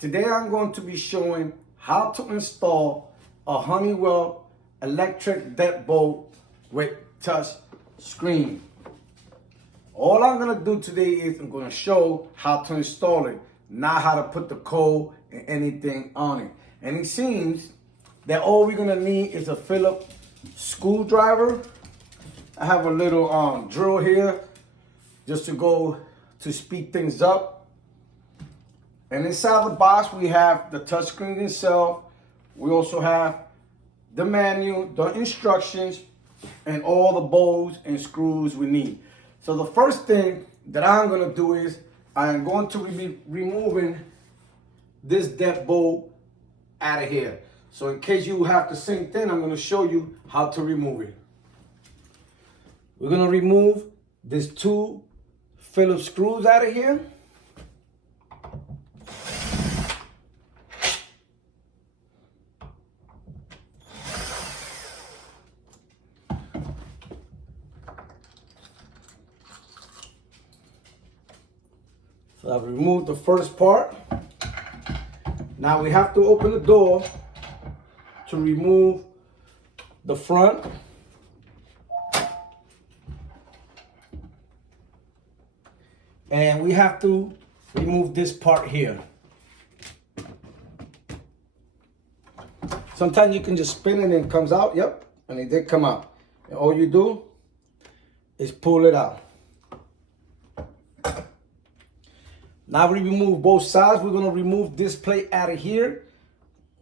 Today I'm going to be showing how to install a Honeywell Electric Deadbolt with touch screen. All I'm going to do today is I'm going to show how to install it, not how to put the code and anything on it. And it seems that all we're going to need is a Phillips screwdriver. I have a little drill here just to speed things up. And inside the box, we have the touchscreen itself. We also have the manual, the instructions, and all the bolts and screws we need. So the first thing that I'm going to do is I'm going to be removing this deadbolt out of here. So in case you have the same thing, I'm going to show you how to remove it. We're going to remove these two Phillips screws out of here. So I've removed the first part. Now we have to open the door to remove the front. And we have to remove this part here. Sometimes you can just spin it and it comes out. Yep, and it did come out. And all you do is pull it out. Now we remove both sides. We're gonna remove this plate out of here.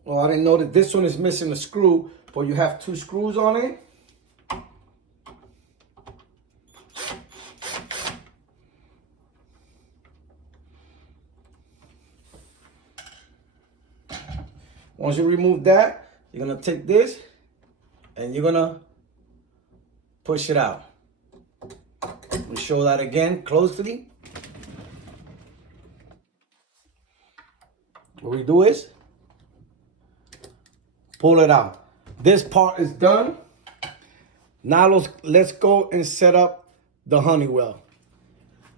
Well, I didn't know that this one is missing a screw, but you have two screws on it. Once you remove that, you're gonna take this and you're gonna push it out. Let me show that again closely. What we do is pull it out. This part is done. Now let's go and set up the Honeywell.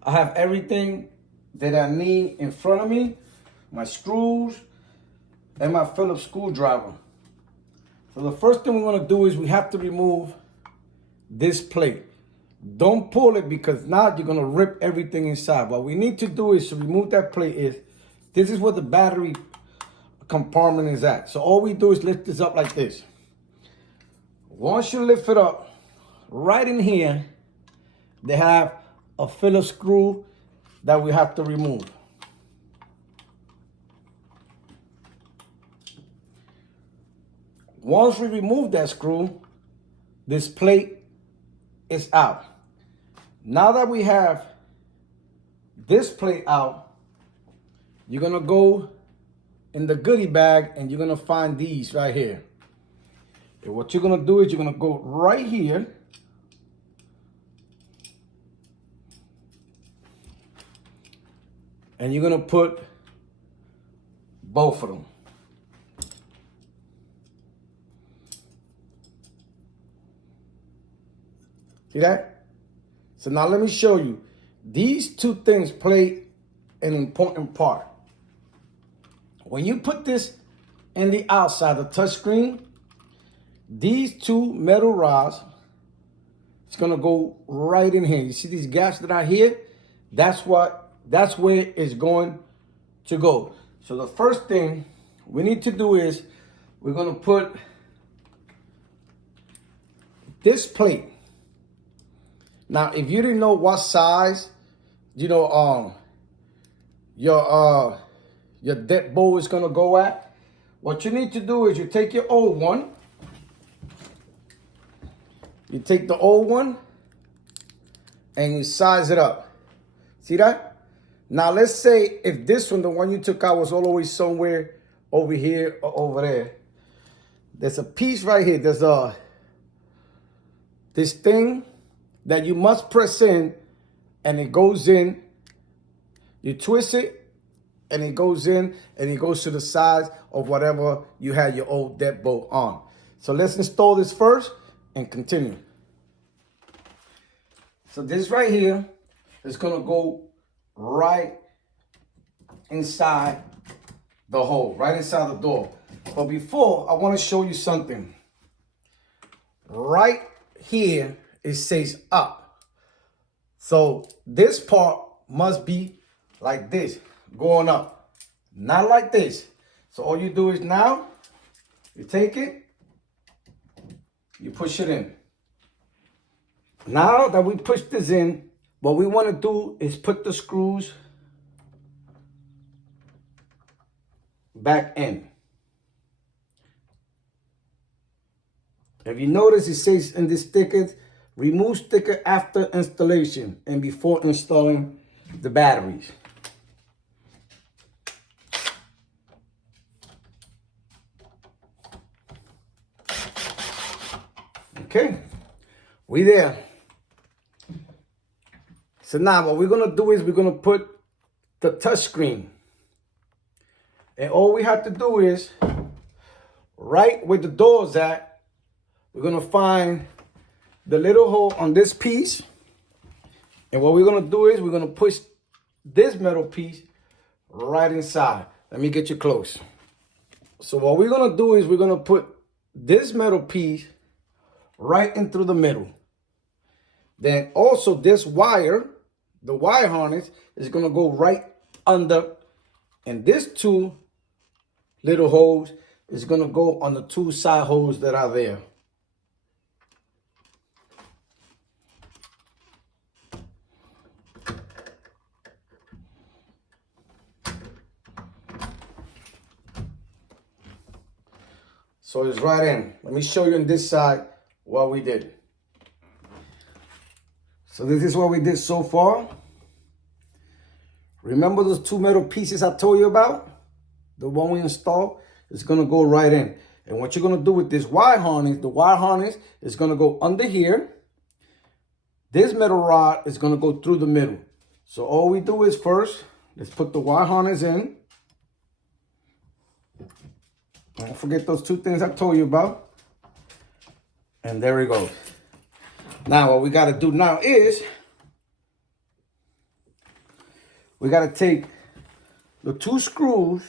I have everything that I need in front of me, my screws and my Phillips screwdriver. So the first thing we're gonna do is we have to remove this plate. Don't pull it because now you're gonna rip everything inside. What we need to do is to remove that plate is, this is where the battery compartment is at. So all we do is lift this up like this. Once you lift it up, right in here, they have a Phillips screw that we have to remove. Once we remove that screw, this plate is out. Now that we have this plate out, you're gonna go in the goodie bag and you're gonna find these right here. And what you're gonna do is you're gonna go right here and you're gonna put both of them. See that? So now let me show you. These two things play an important part. When you put this in the outside, the touchscreen, these two metal rods, it's gonna go right in here. You see these gaps that are here? That's where it's going to go. So the first thing we need to do is we're gonna put this plate. Now, if you didn't know what size, your deadbolt is gonna go at, what you need to do is you take your old one, you take the old one, and you size it up. See that? Now, let's say if this one, the one you took out, was all the way somewhere over here or over there. There's a piece right here. There's this thing that you must press in, and it goes in. You twist it, and it goes in, and it goes to the size of whatever you had your old deadbolt on. So let's install this first and continue. So this right here is gonna go right inside the hole right inside the door. But before, I want to show you something. Right here, it says up. So this part must be like this, going up, not like this. So all you do is now, you take it, you push it in. Now that we push this in, what we want to do is put the screws back in. If you notice, it says in this sticker, remove sticker after installation and before installing the batteries. Okay, we there. So now what we're gonna do is we're gonna put the touch screen. And all we have to do is, right where the door's at, we're gonna find the little hole on this piece. And what we're gonna do is we're gonna push this metal piece right inside. Let me get you close. So what we're gonna do is we're gonna put this metal piece right in through the middle. Then also this wire, the wire harness, is gonna go right under. And this two little holes is gonna go on the two side holes that are there. So it's right in. Let me show you on this side what we did. So this is what we did so far. Remember those two metal pieces I told you about? The one we installed is gonna go right in. And what you're gonna do with this wire harness, the wire harness is gonna go under here. This metal rod is gonna go through the middle. So all we do is first, let's put the wire harness in. Don't forget those two things I told you about. And there we go. Now what we got to do now is we got to take the two screws,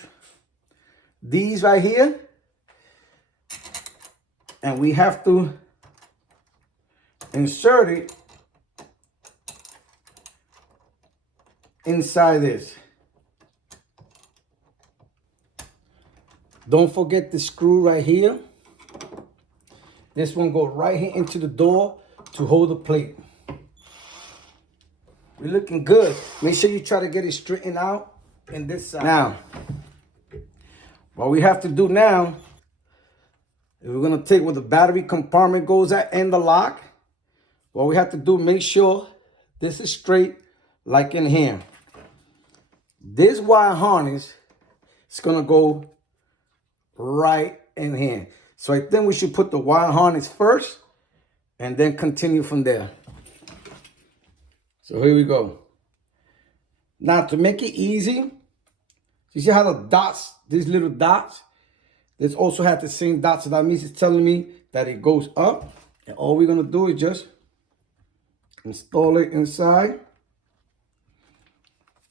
these right here, and we have to insert it inside this. Don't forget the screw right here. This one goes right here into the door to hold the plate. We're looking good. Make sure you try to get it straightened out in this side. Now, what we have to do now is we're gonna take where the battery compartment goes at and the lock. What we have to do, make sure this is straight like in here. This wire harness is gonna go right in here. So I think we should put the wire harness first and then continue from there. So here we go. Now to make it easy, you see how the dots, these little dots, this also has the same dots. So that means it's telling me that it goes up. And all we're gonna do is just install it inside.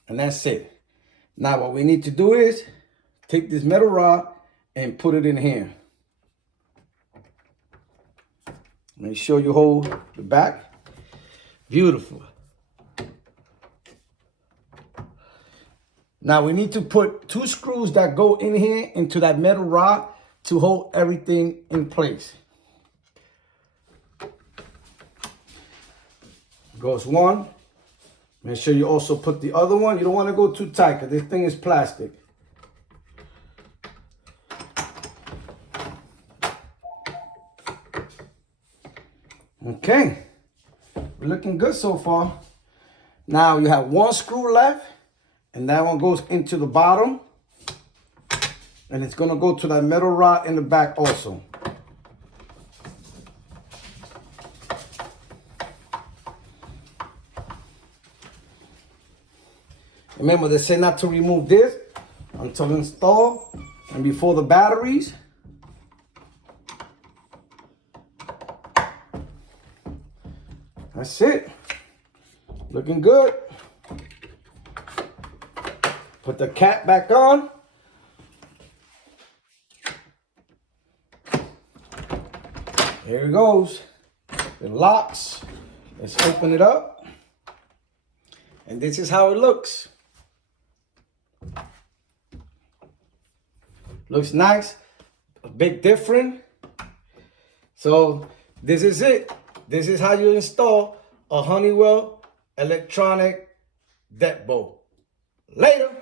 And that's it. Now what we need to do is take this metal rod and put it in here. Make sure you hold the back. Beautiful. Now we need to put two screws that go in here into that metal rod to hold everything in place. Goes one. Make sure you also put the other one. You don't want to go too tight because this thing is plastic. Okay, we're looking good so far. Now you have one screw left, and that one goes into the bottom, and it's gonna go to that metal rod in the back also. Remember, they say not to remove this until install and before the batteries. That's it. Looking good. Put the cap back on. Here it goes. It locks. Let's open it up. And this is how it looks. Looks nice. A bit different. So this is it. This is how you install a Honeywell Electronic Deadbolt. Later.